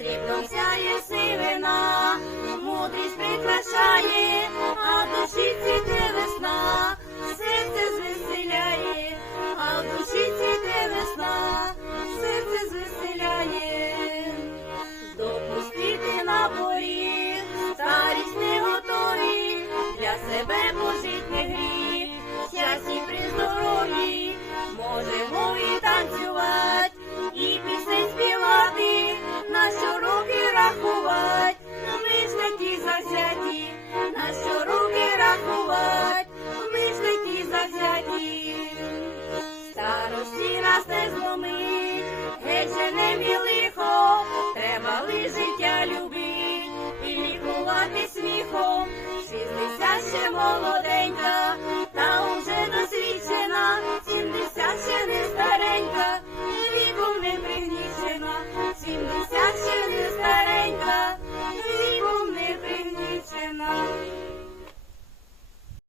Si pronunciar y así житті нас не зломить, геть не мілихо, треба ли життя любить і лікувати сміхом, шістися ще молоденька.